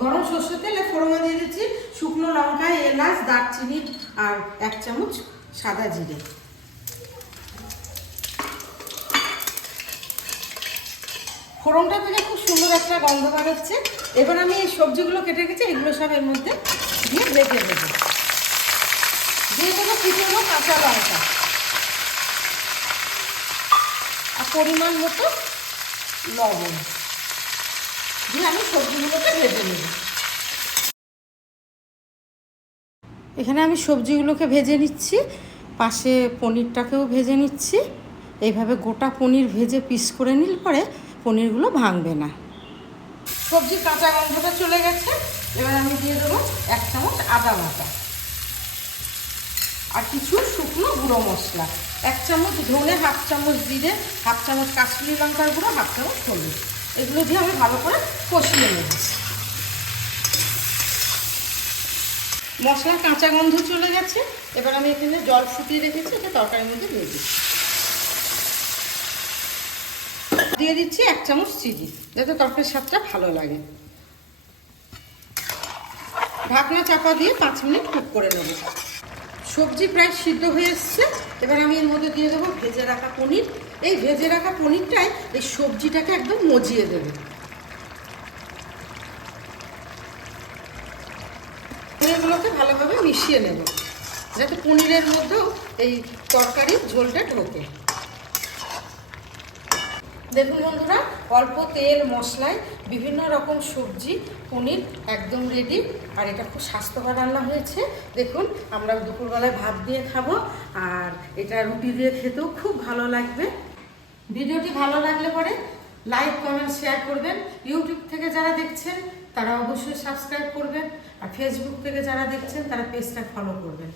গরম সর্ষের তেলে ফোড়নে দিয়ে দিচ্ছি শুকনো লঙ্কা, এলাচ, দারচিনি আর 1 চামচ সাদা জিরে। ফোড়নটা থেকে খুব সুন্দর একটা গন্ধ বেরোচ্ছে। এবার আমি এই সবজিগুলো কেটে রেখেছি, এগুলো সব এর মধ্যে দিয়ে ভেজে দেবো। দিয়ে দেবো কুচনো কাঁচা লঙ্কা আর পরিমাণ মতো লবণ দিয়ে আমি সবজিগুলোকে ভেজে নেব। এখানে আমি সবজিগুলোকে ভেজে নিচ্ছি, পাশে পনিরটাকেও ভেজে নিচ্ছি। এইভাবে গোটা পনির ভেজে পিস করে নিলে পরে পনিরগুলো ভাঙবে না। সবজির কাঁচা গন্ধটা চলে গেছে, এবার আমি দিয়ে দেবো 1 চামচ আদা বাটা আর কিছু শুকনো গুঁড়ো মশলা, 1 চামচ ধনে, 1/2 চামচ জিরে, 1/2 চামচ কাশ্মীরি লঙ্কার গুঁড়ো, 1/2 চামচ হলুদ। এগুলো দিয়ে আমি ভালো করে কষিয়ে নেব। মশলার কাঁচা গন্ধ চলে গেছে, এবার আমি এখানে জল ফুটিয়ে রেখেছি, এটা তরকারির মধ্যে দিয়ে দিচ্ছি। দিয়ে দিচ্ছি 1 চামচ চিনি, যাতে তরকারির স্বাদটা ভালো লাগে। ঢাকনা চাপা দিয়ে 5 মিনিট কুক করে নেব। সবজি প্রায় সিদ্ধ হয়ে এসছে, এবার আমি এর মধ্যে দিয়ে দেবো ভেজে রাখা পনির। এই ভেজে রাখা পনিরটাই এই সবজিটাকে একদম মজিয়ে দেবে। পনিরগুলোকে ভালোভাবে মিশিয়ে নেব, যাতে পনিরের মধ্যেও এই তরকারির ঝোলটা ঢোকে। দেখুন বন্ধুরা, অল্প তেল মশলায় বিভিন্ন রকম সবজি পনির একদম রেডি। আর এটা খুব স্বাস্থ্যকর রান্না হয়েছে। দেখুন, আমরা দুপুরবেলায় ভাত দিয়ে খাবো, আর এটা রুটি দিয়ে খেতেও খুব ভালো লাগবে। ভিডিওটি ভালো লাগলে পরে লাইক, কমেন্ট, শেয়ার করবেন। ইউটিউব থেকে যারা দেখছেন তারা অবশ্যই সাবস্ক্রাইব করবেন, আর ফেসবুক থেকে যারা দেখছেন তারা পেজটা ফলো করবেন।